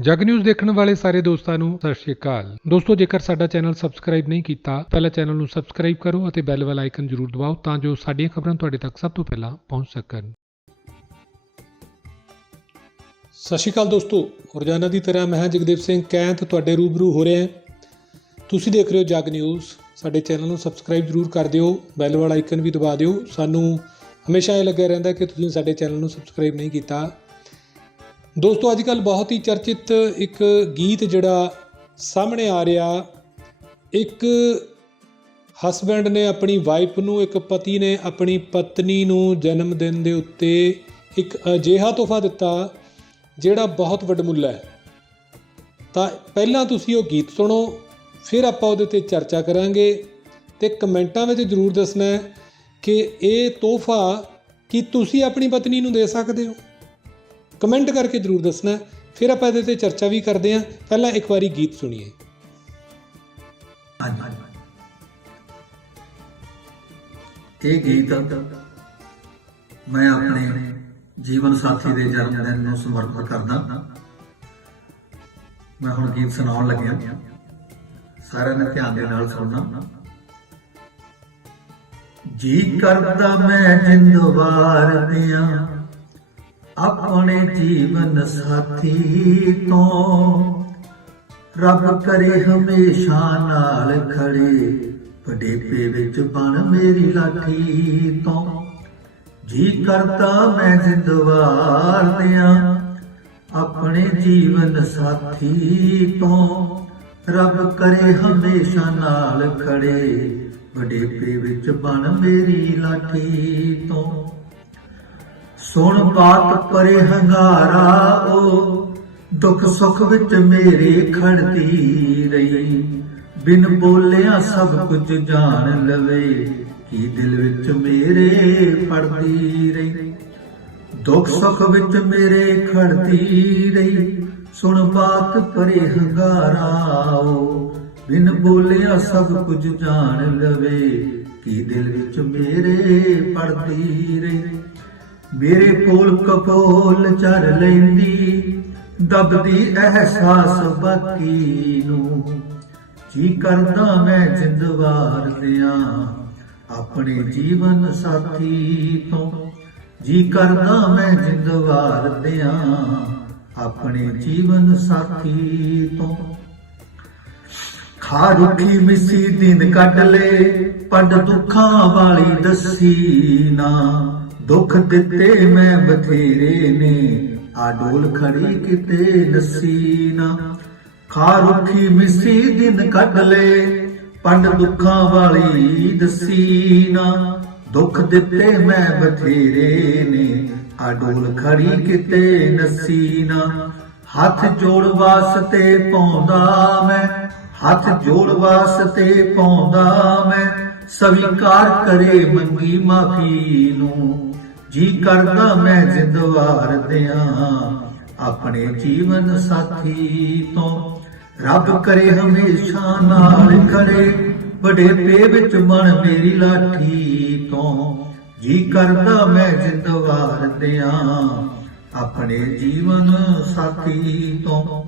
ਜਗ ਨਿਊਜ਼ ਦੇਖਣ ਵਾਲੇ ਸਾਰੇ ਦੋਸਤਾਂ ਨੂੰ ਸਤਿ ਸ਼੍ਰੀ ਅਕਾਲ। ਦੋਸਤੋ, ਜੇਕਰ ਸਾਡਾ ਚੈਨਲ ਸਬਸਕ੍ਰਾਈਬ ਨਹੀਂ ਕੀਤਾ, ਪਹਿਲਾਂ ਚੈਨਲ ਨੂੰ ਸਬਸਕ੍ਰਾਈਬ ਕਰੋ ਅਤੇ ਬੈਲ ਵਾਲਾ ਆਈਕਨ ਜ਼ਰੂਰ ਦਬਾਓ ਤਾਂ ਜੋ ਸਾਡੀਆਂ ਖਬਰਾਂ ਤੁਹਾਡੇ ਤੱਕ ਸਭ ਤੋਂ ਪਹਿਲਾਂ ਪਹੁੰਚ ਸਕਣ। ਸਤਿ ਸ਼੍ਰੀ ਅਕਾਲ ਦੋਸਤੋ, ਰੋਜ਼ਾਨਾ ਦੀ ਤਰ੍ਹਾਂ ਮੈਂ ਹਾਂ ਜਗਦੇਵ ਸਿੰਘ। ਕੈਂਥ ਤੁਹਾਡੇ ਰੂਬਰੂ ਹੋ ਰਿਹਾ ਤੁਸੀਂ ਦੇਖ ਰਹੇ ਹੋ ਜਗ ਨਿਊਜ਼। ਸਾਡੇ ਚੈਨਲ ਨੂੰ ਸਬਸਕ੍ਰਾਈਬ ਜ਼ਰੂਰ ਕਰ ਦਿਓ ਬੈਲ ਵਾਲਾ ਆਈਕਨ ਵੀ ਦਬਾ ਦਿਓ। ਸਾਨੂੰ ਹਮੇਸ਼ਾ ਇਹ ਲੱਗਿਆ ਰਹਿੰਦਾ ਕਿ ਤੁਸੀਂ ਸਾਡੇ ਚੈਨਲ ਨੂੰ ਸਬਸਕ੍ਰਾਈਬ ਨਹੀਂ ਕੀਤਾ। ਦੋਸਤੋ ਅੱਜ ਕੱਲ ਬਹੁਤ ਹੀ ਚਰਚਿਤ ਇੱਕ ਗੀਤ ਜਿਹੜਾ ਸਾਹਮਣੇ ਆ ਰਿਹਾ। ਇੱਕ ਹਸਬੈਂਡ ਨੇ ਆਪਣੀ ਵਾਈਫ ਨੂੰ, ਇੱਕ ਪਤੀ ਨੇ ਆਪਣੀ ਪਤਨੀ ਨੂੰ ਜਨਮ ਦਿਨ ਦੇ ਉੱਤੇ ਇੱਕ ਅਜਿਹਾ ਤੋਹਫਾ ਦਿੱਤਾ, ਜਿਹੜਾ ਬਹੁਤ ਵੱਡਮੁੱਲਾ ਹੈ। ਤਾਂ ਪਹਿਲਾਂ ਤੁਸੀਂ ਉਹ ਗੀਤ ਸੁਣੋ, ਫਿਰ ਆਪਾਂ ਉਹਦੇ ਤੇ ਚਰਚਾ ਕਰਾਂਗੇ ਤੇ ਕਮੈਂਟਾਂ ਵਿੱਚ ਜਰੂਰ ਦੱਸਣਾ ਕਿ ਇਹ ਤੋਹਫਾ ਕੀ ਤੁਸੀਂ ਆਪਣੀ ਪਤਨੀ ਨੂੰ ਦੇ ਸਕਦੇ ਹੋ? ਕਮੈਂਟ ਕਰਕੇ ਜਰੂਰ ਦੱਸਣਾ। ਫਿਰ ਆਪਾਂ ਇਹਦੇ ਤੇ ਚਰਚਾ ਵੀ ਕਰਦੇ ਹਾਂ। ਪਹਿਲਾਂ ਇੱਕ ਵਾਰੀ ਗੀਤ ਸੁਣੀਏ। ਇਹ ਗੀਤ ਮੈਂ ਆਪਣੇ ਜੀਵਨ ਸਾਥੀ ਦੇ ਜਨਮ ਦਿਨ ਨੂੰ ਸਮਰਪਿਤ ਕਰਦਾ। ਮੈਂ ਹੁਣ ਗੀਤ ਸੁਣਾਉਣ ਲੱਗਿਆ। ਸਾਰਿਆਂ ਨੇ ਧਿਆਨ ਦੇ ਨਾਲ ਸੁਣਨਾ। ਜੀ ਕਰਦਾ ਮੈਂ ਜਿੰਦਵਾਰ ਦਿਆਂ ਆਪਣੇ ਜੀਵਨ ਸਾਥੀ ਤੋਂ। ਰੱਬ ਕਰੇ ਹਮੇਸ਼ਾ ਨਾਲ ਖੜੇ, ਵਡੇਪੇ ਵਿੱਚ ਬਣ ਮੇਰੀ ਲਾਠੀ ਤੋਂ। ਜੀ ਕਰਦਾ ਮੈਂ ਜ਼ਿੰਦਵਾਰ ਦਿਆਂ ਆਪਣੇ ਜੀਵਨ ਸਾਥੀ ਤੋਂ। ਰੱਬ ਕਰੇ ਹਮੇਸ਼ਾ ਨਾਲ ਖੜੇ, ਵਡੇਪੇ ਵਿੱਚ ਬਣ ਮੇਰੀ ਲਾਠੀ ਤੋਂ। ਸੁਣ ਪਾਤ ਪਰੇ ਹੰਗਾਰਾ ਓ, ਦੁੱਖ ਸੁੱਖ ਵਿੱਚ ਮੇਰੇ ਖੜਦੀ ਰਹੀ। ਬਿਨ ਬੋਲਿਆ ਸਭ ਕੁਝ ਜਾਣ ਲਵੇ, ਕੀ ਦਿਲ ਵਿੱਚ ਮੇਰੇ ਪੜਦੀ ਰਹੀ? ਦੁੱਖ ਸੁੱਖ ਵਿੱਚ ਮੇਰੇ ਖੜਦੀ ਰਹੀ। ਸੁਣ ਬਾਤ ਪਰੇ ਹੰਗਾਰਾ ਉਹ ਬਿਨ ਬੋਲਿਆ ਸਭ ਕੁਝ ਜਾਣ ਲਵੇ, ਕੀ ਦਿਲ ਵਿੱਚ ਮੇਰੇ ਪੜਦੀ ਰਹੀ? ਮੇਰੇ ਕੋਲ ਕਪੋਲ ਚਰ ਲੈਂਦੀ, ਦਬਦੀ ਅਹਿਸਾਸ ਬਾਕੀ ਨੂੰ। ਜੀ ਕਰਦਾ ਮੈਂ ਜਿੰਦ ਵਾਰਦਿਆਂ ਆਪਣੇ ਜੀਵਨ ਸਾਥੀ ਤੋਂ? ਜੀ ਕਰਦਾ ਮੈਂ ਜਿੰਦ ਵਾਰਦਿਆਂ ਆਪਣੇ ਜੀਵਨ ਸਾਥੀ ਤੋਂ? ਖਾ ਰੁੱਖੀ ਮਿਸੀ ਦਿਨ ਕੱਢ ਲੈ, ਪੰਡ ਦੁੱਖਾਂ ਵਾਲੀ ਦੱਸੀ ਨਾ। ਦੁੱਖ ਦਿੱਤੇ ਮੈਂ ਬਥੇਰੇ ਨੇ, ਆ ਡੋਲ ਖੜੀ ਕਿਤੇ ਨਸੀ ਖਾ ਰੁੱਖੀ ਮਿੱਸੀ ਦਿਨ ਕੱਢ ਲੈ, ਪੰਡ ਦੁੱਖਾਂ ਵਾਲੀ ਦਸੀ ਦੁੱਖ ਦਿੱਤੇ ਮੈਂ ਬਥੇਰੇ ਨੇ, ਆ ਡੋਲ ਖੜੀ ਕਿਤੇ ਨਸੀ ਨਾ। ਹੱਥ ਜੋੜ ਵਾਸਤੇ ਪਾਉਂਦਾ ਮੈਂ, ਹੱਥ ਜੋੜ ਵਾਸਤੇ ਪਾਉਂਦਾ ਮੈਂ। ਸਵੀਕਾਰ ਕਰੇ ਮੰਗੀ ਮਾਫੀ ਨੂੰ। ਜੀ ਕਰਦਾ ਮੈਂ ਜਿੰਦ ਵਾਰਦਿਆਂ ਆਪਣੇ ਜੀਵਨ ਸਾਥੀ ਤੋਂ। ਰੱਬ ਕਰੇ ਹਮੇਸ਼ਾ ਨਾਲ ਖੜੇ ਬੜੇ ਪੇ ਵਿੱਚ ਬਣ ਮੇਰੀ ਲਾਠੀ ਤੋਂ। ਜੀ ਕਰਦਾ ਮੈਂ ਜਿੰਦ ਵਾਰਦਿਆਂ ਆਪਣੇ ਜੀਵਨ ਸਾਥੀ ਤੋਂ।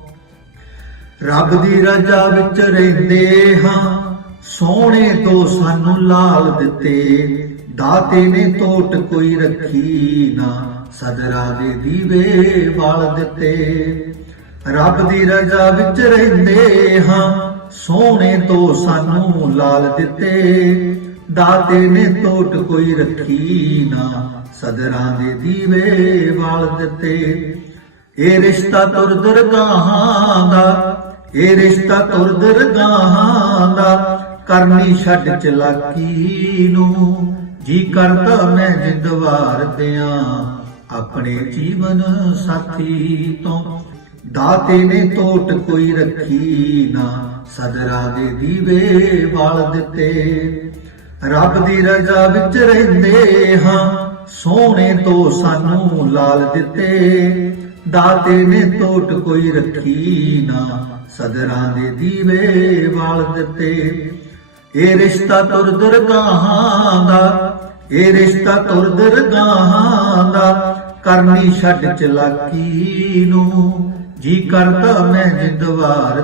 ਰੱਬ ਦੀ ਰਜਾ ਵਿੱਚ ਰਹਿੰਦੇ ਹਾਂ, ਸੋਹਣੇ ਤੋਂ ਸਾਨੂੰ ਲਾਲ ਦਿੱਤੇ। ਦਾਤੇ ਨੇ ਟੋਟ ਕੋਈ ਰੱਖੀ ਨਾ, ਸਦਰਾ ਦੇ ਦੀਵੇ ਵਾਲ ਦਿੱਤੇ। ਰੱਬ ਦੀ ਰਜਾ ਵਿੱਚ ਰਹਿੰਦੇ ਹਾਂ, ਸੋਹਣੇ ਤੋਂ ਸਾਨੂੰ ਲਾਲ ਦਿੱਤੇ। ਦਾਤੇ ਨੇ ਟੋਟ ਕੋਈ ਰੱਖੀ ਨਾ, ਸਦਰਾਂ ਦੇ ਦੀਵੇ ਵਾਲ ਦਿੱਤੇ। ਇਹ ਰਿਸ਼ਤਾ ਤੁਰ ਦਰਗਾਹਾਂ ਦਾ ਇਹ ਰਿਸ਼ਤਾ ਤੁਰ ਦਰਗਾਹਾਂ ਦਾ, ਕਰਨੀ ਛੱਡ ਚਲਾਕੀ ਨੂੰ। ਜੀ ਕਰਦਾ ਮੈਂ ਜਿੰਦਵਾਰ ਦਿਆਂ, ਆਪਣੇ ਜੀਵਨ ਸਾਥੀ ਤੋਂ। ਦਾਤੇ ਨੇ ਟੋਟ ਕੋਈ ਰੱਖੀ ਨਾ, ਸਦਰਾ ਦੇ ਦੀਵੇ ਵਾਲ ਦਿੱਤੇ। ਰੱਬ ਦੀ ਰਜ਼ਾ ਵਿੱਚ ਰਹਿੰਦੇ ਹਾਂ, ਸੋਹਣੇ ਤੋਂ ਸਾਨੂੰ ਲਾਲ ਦਿੱਤੇ। ਦਾਤੇ ਨੇ ਟੋਟ ਕੋਈ ਰੱਖੀ ਨਾ, ਸਦਰਾਂ ਦੇ ਦੀਵੇ ਵਾਲ ਦਿੱਤੇ। ਇਹ ਰਿਸ਼ਤਾ ਤੁਰ ਦਰਗਾਹਾਂ ਦਾ, ਇਹ ਰਿਸ਼ਤਾ ਤੁਰ ਦਰਗਾਹਾਂ ਦਾ, ਕਰਨੀ ਛੱਡ ਚਲਾਕੀ ਨੂੰ, ਜੀ ਕਰਦਾ ਮੈਂ ਜਿੰਦ ਵਾਰ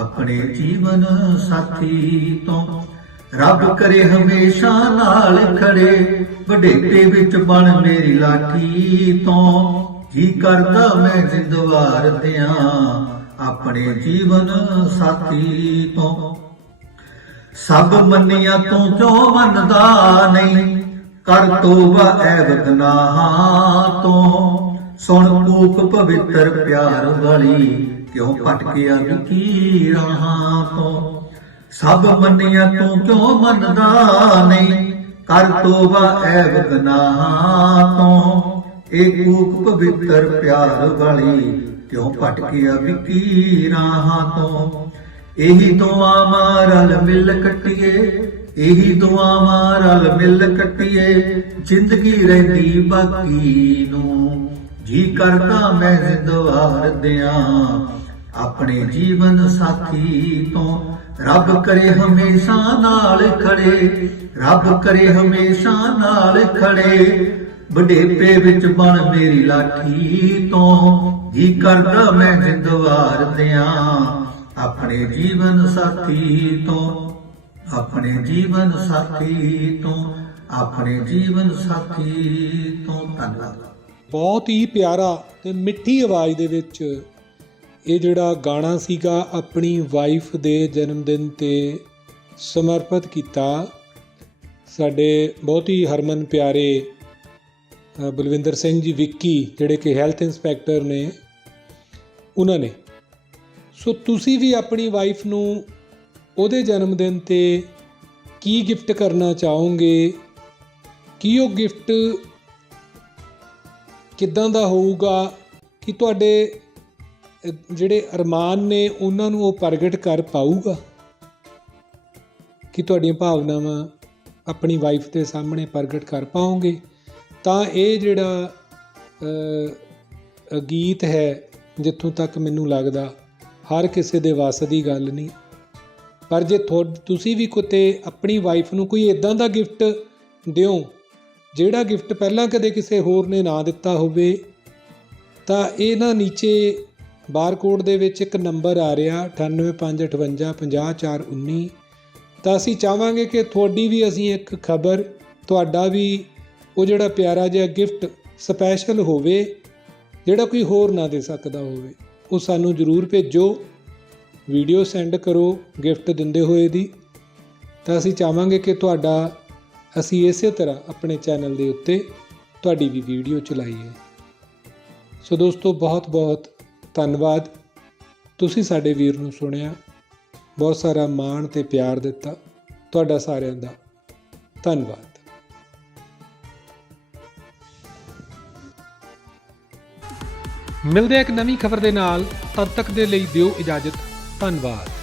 ਆਪਣੇ ਜੀਵਨ ਸਾਥੀ ਤੋਂ। ਰੱਬ ਕਰੇ ਹਮੇਸ਼ਾ ਨਾਲ ਖੜੇ ਵਡੇਟੇ ਵਿੱਚ ਬਣ ਮੇਰੀ ਲਾਠੀ ਤੋਂ। ਜੀ ਕਰਦਾ ਮੈਂ ਜਿੰਦ ਵਾਰਦਿਆਂ ਆਪਣੇ ਜੀਵਨ ਸਾਥੀ ਤੋਂ। ਸਭ ਮੰਨਿਆ ਤੂੰ ਕਿਉਂ ਮੰਨਦਾ ਨਹੀਂ? ਕਰ ਤੋਬਾ ਐਬ ਗਨਾਹਾਂ ਤੋਂ। ਸੁਣ ਕੂਕ ਪਵਿੱਤਰ ਪਿਆਰ ਵਾਲੀ, ਕਿਉਂ ਭਟਕਿਆ ਵਿਕੀ ਰਾਹਾਂ ਤੋਂ? ਸਭ ਮੰਨਿਆ ਤੂੰ ਕਿਉਂ ਮੰਨਦਾ ਨਹੀਂ? ਕਰ ਤੋਬਾ ਐਬ ਗਨਾਹਾਂ ਤੋਂ। ਇਹ ਕੂਕ ਪਵਿੱਤਰ ਪਿਆਰ ਵਾਲੀ, ਕਿਉਂ ਭਟਕਿਆ ਵਿਕੀ ਰਾਹਾਂ ਤੋਂ? ਇਹੀ ਦੁਆਵਾਂ ਰਲ ਮਿਲ ਕੱਟੀਏ, ਇਹੀ ਦੁਆਵਾਂ ਰਲ ਮਿਲ ਕੱਟੀਏ, ਜ਼ਿੰਦਗੀ ਰਹਿੰਦੀ ਬਾਕੀ ਨੂੰ। ਜੀ ਕਰਦਾ ਮੈਂ ਜ਼ਿੰਦਵਾਰ ਦਿਆਂ, ਆਪਣੇ ਜੀਵਨ ਸਾਥੀ ਤੋਂ। ਰੱਬ ਕਰੇ ਹਮੇਸ਼ਾ ਨਾਲ ਖੜੇ, ਰੱਬ ਕਰੇ ਹਮੇਸ਼ਾ ਨਾਲ ਖੜੇ। ਵਡੇਪੇ ਵਿੱਚ ਬਣ ਮੇਰੀ ਲਾਠੀ ਤੋਂ। ਜੀ ਕਰਦਾ ਮੈਂ ਜ਼ਿੰਦਵਾਰ ਦਿਆਂ। ਆਪਣੇ ਜੀਵਨ ਸਾਥੀ ਤੋਂ, ਆਪਣੇ ਜੀਵਨ ਸਾਥੀ ਤੋਂ, ਆਪਣੇ ਜੀਵਨ ਸਾਥੀ ਤੋਂ ਧੰਨਵਾਦ। ਬਹੁਤ ਹੀ ਪਿਆਰਾ ਤੇ ਮਿੱਠੀ ਆਵਾਜ਼ ਦੇ ਵਿੱਚ ਇਹ ਜਿਹੜਾ ਗਾਣਾ ਸੀਗਾ ਆਪਣੀ ਵਾਈਫ ਦੇ ਜਨਮ ਦਿਨ ਤੇ ਸਮਰਪਿਤ ਕੀਤਾ, ਸਾਡੇ ਬਹੁਤ ਹੀ ਹਰਮਨ ਪਿਆਰੇ ਬਲਵਿੰਦਰ ਸਿੰਘ ਜੀ ਵਿੱਕੀ, ਜਿਹੜੇ ਕਿ ਹੈਲਥ ਇੰਸਪੈਕਟਰ ਨੇ, ਉਹਨਾਂ ਨੇ। ਸੋ ਤੁਸੀਂ ਵੀ ਆਪਣੀ ਵਾਈਫ ਨੂੰ ਉਹਦੇ ਜਨਮ ਦਿਨ ਤੇ ਕੀ ਗਿਫਟ ਕਰਨਾ ਚਾਹੋਗੇ? ਕੀ ਉਹ ਗਿਫਟ ਕਿੱਦਾਂ ਦਾ ਹੋਊਗਾ? ਕਿ ਤੁਹਾਡੇ ਜਿਹੜੇ ਅਰਮਾਨ ਨੇ ਉਹਨਾਂ ਨੂੰ ਉਹ ਪ੍ਰਗਟ ਕਰ ਪਾਊਗਾ? ਕਿ ਤੁਹਾਡੀਆਂ ਭਾਵਨਾਵਾਂ ਆਪਣੀ ਵਾਈਫ ਦੇ ਸਾਹਮਣੇ ਪ੍ਰਗਟ ਕਰ ਪਾਓਗੇ? ਤਾਂ ਇਹ ਜਿਹੜਾ ਗੀਤ ਹੈ, ਜਿੱਥੋਂ ਤੱਕ ਮੈਨੂੰ ਲੱਗਦਾ ਹਰ ਕਿਸੇ ਦੇ ਵੱਸ ਦੀ ਗੱਲ ਨਹੀਂ। ਪਰ ਜੇ ਤੁਸੀਂ ਵੀ ਕਿਤੇ ਆਪਣੀ ਵਾਈਫ ਨੂੰ ਕੋਈ ਇਦਾਂ ਦਾ ਗਿਫਟ ਦਿਓ, ਜਿਹੜਾ ਗਿਫਟ ਪਹਿਲਾਂ ਕਦੇ ਕਿਸੇ ਹੋਰ ਨੇ ਨਾ ਦਿੱਤਾ ਹੋਵੇ, ਤਾਂ ਇਹ ਨਾ ਨੀਚੇ ਬਾਰਕੋਡ ਦੇ ਵਿੱਚ ਇੱਕ ਨੰਬਰ ਆ ਰਿਹਾ 9855550419 ਤਾਂ ਅਸੀਂ ਚਾਹਾਂਗੇ ਕਿ ਤੁਹਾਡੀ ਵੀ ਅਸੀਂ ਇੱਕ ਖਬਰ, ਤੁਹਾਡਾ ਵੀ ਉਹ ਜਿਹੜਾ ਪਿਆਰਾ ਜਿਹਾ ਗਿਫਟ ਸਪੈਸ਼ਲ ਹੋਵੇ, ਜਿਹੜਾ ਕੋਈ ਹੋਰ ਨਾ ਦੇ ਸਕਦਾ ਹੋਵੇ। ਉਹ ਸਾਨੂੰ ਜ਼ਰੂਰ ਭੇਜੋ ਵੀਡੀਓ ਸੈਂਡ ਕਰੋ ਗਿਫਟ ਦਿੰਦੇ ਹੋਏ ਦੀ। ਤਾਂ ਅਸੀਂ ਚਾਹਾਂਗੇ ਕਿ ਤੁਹਾਡਾ, ਅਸੀਂ ਇਸੇ ਤਰ੍ਹਾਂ ਆਪਣੇ ਚੈਨਲ ਦੇ ਉੱਤੇ ਤੁਹਾਡੀ ਵੀ ਵੀਡੀਓ ਚਲਾਈਏ। ਸੋ ਦੋਸਤੋ ਬਹੁਤ ਬਹੁਤ ਧੰਨਵਾਦ। ਤੁਸੀਂ ਸਾਡੇ ਵੀਰ ਨੂੰ ਸੁਣਿਆ, ਬਹੁਤ ਸਾਰਾ ਮਾਣ ਤੇ ਪਿਆਰ ਦਿੱਤਾ। ਤੁਹਾਡਾ ਸਾਰਿਆਂ ਦਾ ਧੰਨਵਾਦ। ਮਿਲਦੇ ਹਾਂ ਇੱਕ ਨਵੀਂ ਖਬਰ ਦੇ ਨਾਲ। ਤਦ ਤੱਕ ਦੇ ਲਈ ਦਿਓ ਇਜਾਜ਼ਤ। ਧੰਨਵਾਦ।